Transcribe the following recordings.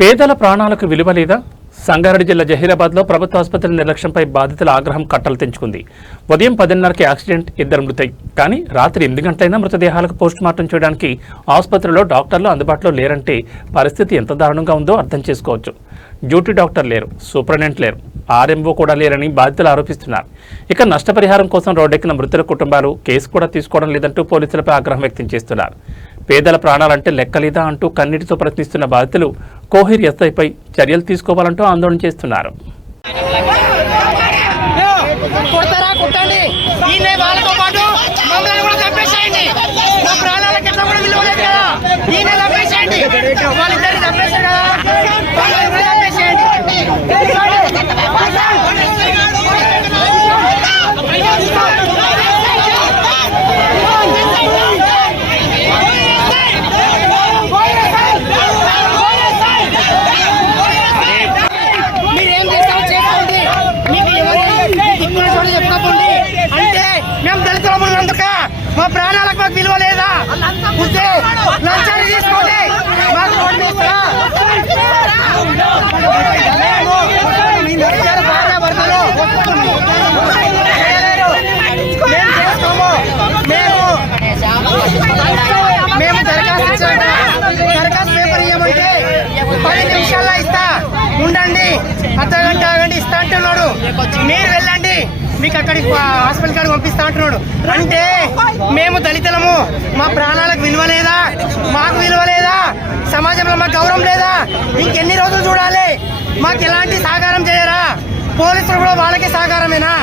పేదల ప్రాణాలకు విలువ లేదా? సంగారెడ్డి జిల్లా జహీరాబాద్లో ప్రభుత్వ ఆసుపత్రి నిర్లక్ష్యంపై బాధితుల ఆగ్రహం కట్టలు తెంచుకుంది. ఉదయం 10:30కి యాక్సిడెంట్, 2 మృతి. కానీ రాత్రి 8 గంటలైనా మృతదేహాలకు పోస్టుమార్టం చేయడానికి ఆసుపత్రిలో డాక్టర్లు అందుబాటులో లేరంటే పరిస్థితి ఎంత దారుణంగా ఉందో అర్థం చేసుకోవచ్చు. డ్యూటీ డాక్టర్ లేరు, సూపరింటెండెంట్ లేరు, ఆర్ఎంఓ కూడా లేరని బాధితులు ఆరోపిస్తున్నారు. ఇక నష్టపరిహారం కోసం రోడ్డెక్కిన మృతుల కుటుంబాలు కేసు కూడా తీసుకోవడం లేదంటూ పోలీసులపై ఆగ్రహం వ్యక్తం చేస్తున్నారు. పేదల ప్రాణాలంటే లెక్కలేదా అంటూ కన్నీటితో ప్రశ్నిస్తున్న బాధితులు కోహిర్ ఎస్ఐపై చర్యలు తీసుకోవాలంటూ ఆందోళన చేస్తున్నారు. మా ప్రాణాలకు మాకు విలువ లేదా? లంచాన్ని తీసుకోండి. మేము దరఖాస్తు పేపర్ ఇవ్వమంటే 10 నిమిషాల్లో ఇస్తా, ఉండండి, అర్ధగంట ఆగండి ఇస్తా అంటున్నాడు. మీరు వెళ్ళండి, మీకు అక్కడికి హాస్పిటల్ కాడికి పంపిస్తా అంటున్నాడు. అంటే మేము దళితులము, మా ప్రాణాలకు విలువ లేదా? మాకు విలువ లేదా? సమాజంలో మాకు గౌరవం లేదా? ఇంకెన్ని రోజులు చూడాలి? మాకు ఎలాంటి సహకారం చేయరా? పోలీసులు కూడా వాళ్ళకే సహకారమేనా?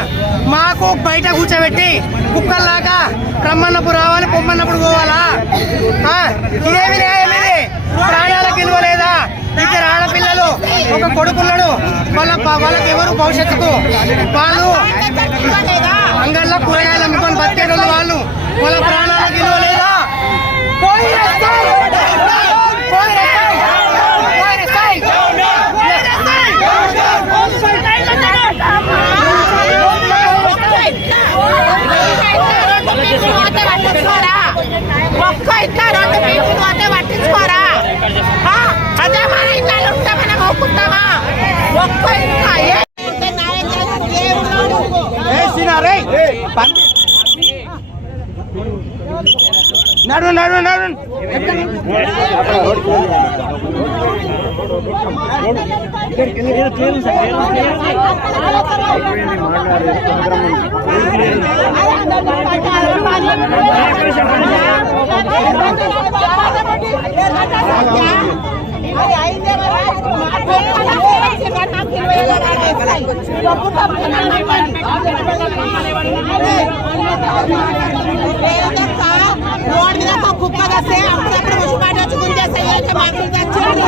మాకు బయట కూర్చోబెట్టి కుక్కల్లాగా రమ్మన్నప్పుడు రావాలి, పొమ్మన్నప్పుడు పోవాలా? ఇదేమి న్యాయం? ఇది ప్రాణాలకు విలువ లేదా? 2 ఆడపిల్లలు, ఒక కొడుకున్నాడు, వాళ్ళకి ఎవరు భవిష్యత్తుకు? వాళ్ళు అంగళ్ళ కూరగాయలు అమ్ముకొని బతికేట వాళ్ళు, వాళ్ళ ప్రాణాలకు విలువ లేదా? అదే మన ఇళ్ళలో ఉంటే మనం ఒప్పుకుంటామా? నడు నడు నడు రోడ్ మీద కుక్క వస్తే అప్పుడప్పుడు ముసుపాటు వచ్చి గుంజేస్తే మాకు తెచ్చింది.